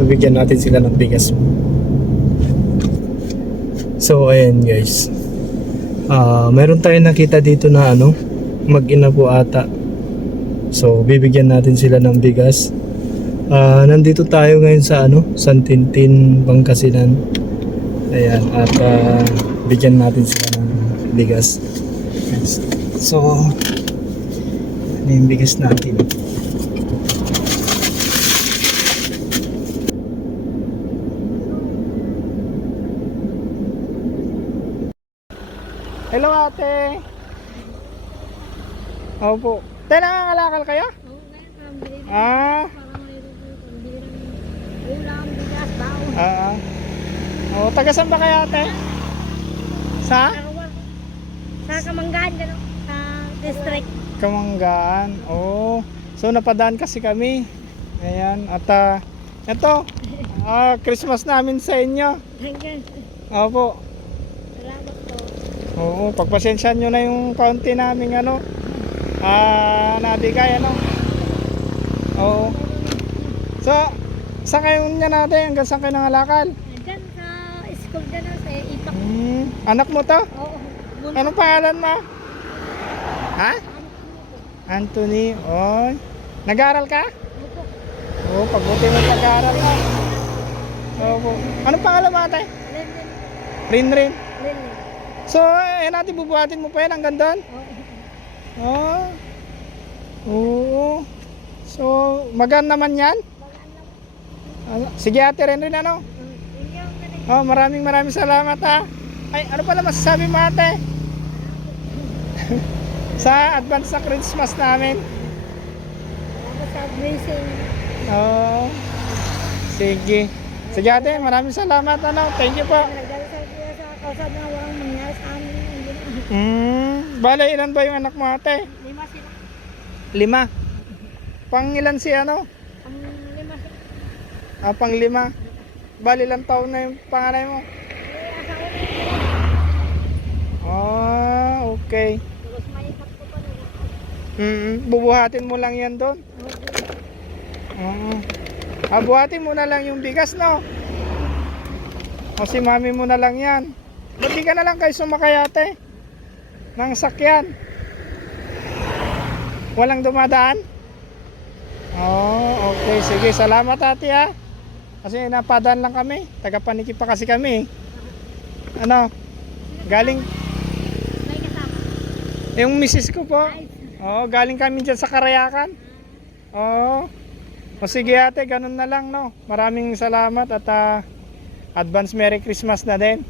So bigyan natin sila ng bigas. So ayan guys, meron tayong nakita dito na ano, mag-ina po ata. So bibigyan natin sila ng bigas. Nandito tayo ngayon sa ano, San Tintin, Pangasinan. Ayan, at bigyan natin sila ng bigas. So ano yung bigas natin? Hello ate. Opo. Tayo nangangalakal kayo? Oo, ngayon parang bili. Ah. Parang mayroon po pambili ng ulam, bigas, baon. Taga saan ba kayo ate? Sa? Karawang. Sa Kamanggaan, gano'n. Sa district. Kamanggaan. Oh. So napadaan kasi kami. Ayan. At ito. Christmas namin sa inyo. Hanggang. Opo. Salamat po. Oo. Pagpasensyahan nyo na yung kaunti naming ano. Nabigay ano. Oo. So, saan kayo niya natin? Hanggang saan kayo nangalakal? Diyan sa school dyan, sa Ipak. Anak mo to? Oo. Anong pangalan mo? Ha? Anthony. Oh. Nag-aaral ka? Opo. Oo, pagbuti mo pag-aaral mo. Opo. Anong pangalan mo ate? Lenlen. Rin. Lenlen. So, natin bubuhatin mo pa yan hanggang doon? Oo. Oo. So, magaan naman yan? Magaan lang. Sige ate rin ano? Yun yung ganun. Maraming salamat ha. Ay, ano pala masasabi mo ate? Sa advance sa Christmas namin. Salamat sa blessing. Sige. Sige ate, maraming salamat ano. Thank you po. Nagdala sa kausap na walang mangyari sa amin. Hindi na. Bale, ilan ba yung anak mo ate? 5 sila. 5. Pang ilan si ano? Ang 5 sila. Pang 5. Bale, ilang taon na yung panganay mo? Asawa na yun. Okay. Tapos may ikot ko pa na. Bubuhatin mo lang yan doon. Buhatin mo na lang yung bigas, no? O si mami mo na lang yan. Ba't di ka na lang kayo sumakay ate? Nang sakyan. Walang dumadaan? Okay. Sige, salamat ate ha. Kasi napadaan lang kami. Taga-Paniki pa kasi kami. Ano? Galing May kasama. yung misis ko po. Ay, Galing kami dyan sa Karayakan. O sige ate, ganun na lang no. Maraming salamat at advance Merry Christmas na din.